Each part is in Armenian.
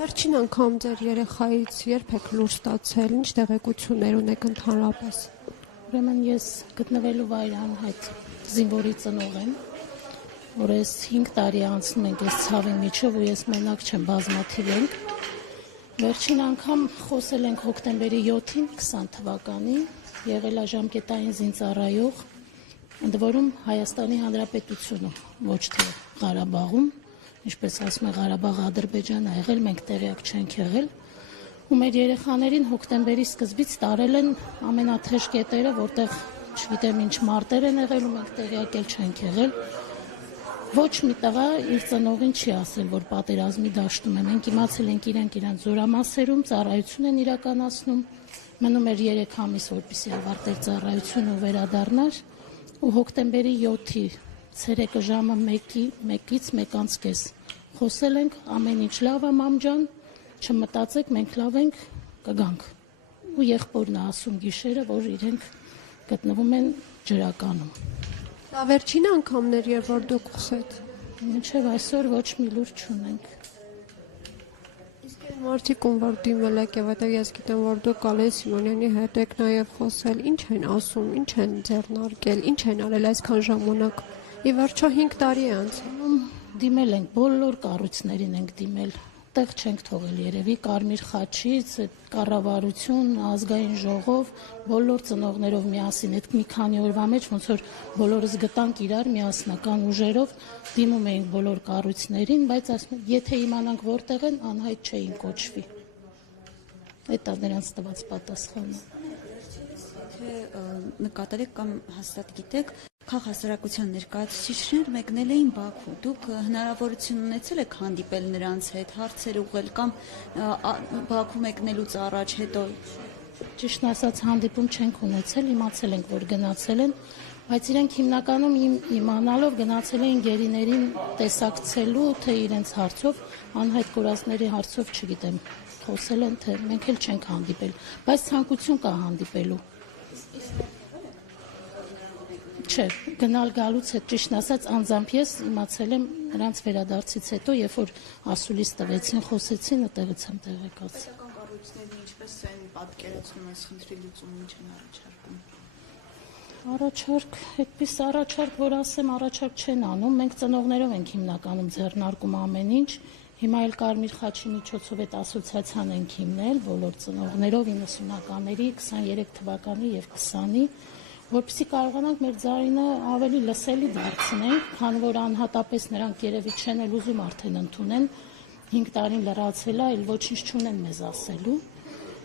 Վերջին անգամ ձեր երեխայից երբ եք լուր ստացել, ինչ տեղեկություններ ունեք ընդհանրապես։ Ուրեմն ես գտնվելու վայր անհայտ զինվորի ծնող եմ, որ ես 5 տարի անցնում ենք այս ցավի միջով ու ես մենակ չեմ, բազմաթիվ ենք։ Վերջին անգամ խոսել ենք հոկտեմբերի 7-ին 20 թվականին, եղել է ժամկետային զինծառայող, ընդ որում Հայաստանի Հանրապետությունը, ոչ թե Ղարաբաղում, ինչպես ասում է Ղարաբաղը Ադրբեջանը եղել, մենք տեղյակ չենք եղել, ու մեր երեխաներին հոկտեմբերի սկզբից տարել են ամենաթեժ կետերը, որտեղ չգիտեմ ինչ մարտեր են եղել ու մենք տեղյակ էլ չենք եղել։ Ոչ մի տղա իր ծնողին չի ասել, որ պատերազմի դաշտում է։ Մենք իմացել ենք իրանց զորամասերում ծառայություն են իրականացնում, մնում էր 3 ամիս, որպեսզի ավարտեր ծառայությունը ու վերադառնար, ու հոկտեմբերի 7-ի ցերեկը ժամը 1-ից 1:30 խոսել ենք, ամեն ինչ լավ է, մամ ջան, չմտածեք, մենք լավ ենք, կգանք։ Ու եղբորն է ասում գիշերը, որ իրենք գտնվում են ջրականում։ Դա վերջին անգամն էր, երբ որ դուք խոսեք։ Մինչև այսօր ոչ մի լուր չունենք։ Իսկ այն մարդիկ, ում որ դիմել եք, եւ հետո ես գիտեմ, որ դուք Ալեն Սիմոնյանի հետ եք նաեւ խոսել, ինչ են ասում, ինչ են ձեռնարկել, ինչ են արել այսքան ժամանակ։ Ի վերջո 5 տարի է անցել։ Դիմել ենք, բոլոր կառույցներին ենք դիմել, տեղ չենք թողել երևի, Կարմիր խաչից, կառավարություն, ազգային ժողով, բոլոր ծնողներով միասին, այդ մի քանի օրվա մեջ ոնց որ բոլորս գտանք իրար միասնական ուժերով, դիմում էինք բոլոր կառույցներին, բայց ասում են, եթե իմանանք որտեղ են, անհայտ չէին կոչվի։ Այդ է նրանց տված պատասխանը։ Թե նկատել եք կամ հաստատ գիտեք, քաղաքասարակության ներկայացուցիչներ մեկնել էին Բաքու։ Դուք հնարավորություն ունեցել եք հանդիպել նրանց հետ, հարցեր ուղղել կամ Բաքու մեկնելուց առաջ հետո։ Ճիշտն ասած հանդիպում չենք ունեցել, իմացել ենք, որ գնացել են, բայց իրենք հիմնականում իմանալով գնացել էին գերիներին տեսակցելու, թե իրենց հարցով, անհայտ կորածների հարցով չգիտեմ, խոսել են, թե մենք էլ չենք հանդիպել, բայց ցանկություն կա հանդիպելու։ Չէ, գնալ գալուց հետ ճիշտն ասած անձամբ ես իմացել եմ նրանց վերադարձից հետո, երբ որ ասուլիս տվեցին, խոսեցին, այդտեղից եմ տեղեկացել։ Պետական կառույցները ինչպես են պատկերացնում այս խնդրի լուծումը, ինչ են առաջարկում։ Առաջարկ, այդպես առաջարկ, որ ասեմ, առաջարկ չեն անում, մենք ծնողներով ենք հիմնականում ձեռնարկում ամեն ինչ, հիմա էլ Կարմիր խաչի միջոցով այդ ասոցիացիան ենք հիմնել, բոլոր ծնողներով 90-ականների, 23 թվականի եւ 20-ի, որպեսզի կարողանանք մեր ձայնը ավելի լսելի դարձնենք, քանի որ անհատապես նրանք երևի չեն էլ ուզում արդեն ընդունեն, 5 տարին լրացել է, այլ ոչինչ չունեն մեզ ասելու։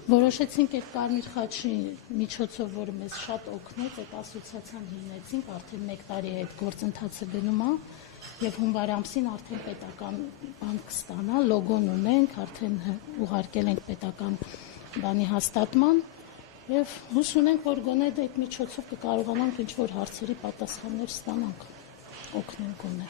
Որոշեցինք այդ Կարմիր խաչի միջոցով, որը մեզ շատ օգնեց, այդ ասոցիացիան հիմնեցինք, արդեն 1 տարի է այդ գործընթացը գնում է, եւ հունվար ամսին արդեն պետական բան կստանա, լոգոն ունենք, արդեն ուղարկել ենք պետական բանի հաստատման, եւ հույս ունենք, որ գոնե այդ միջոցով կկարողանանք ինչ-որ հարցերի պատասխաններ ստանանք, օգնենք գոնե։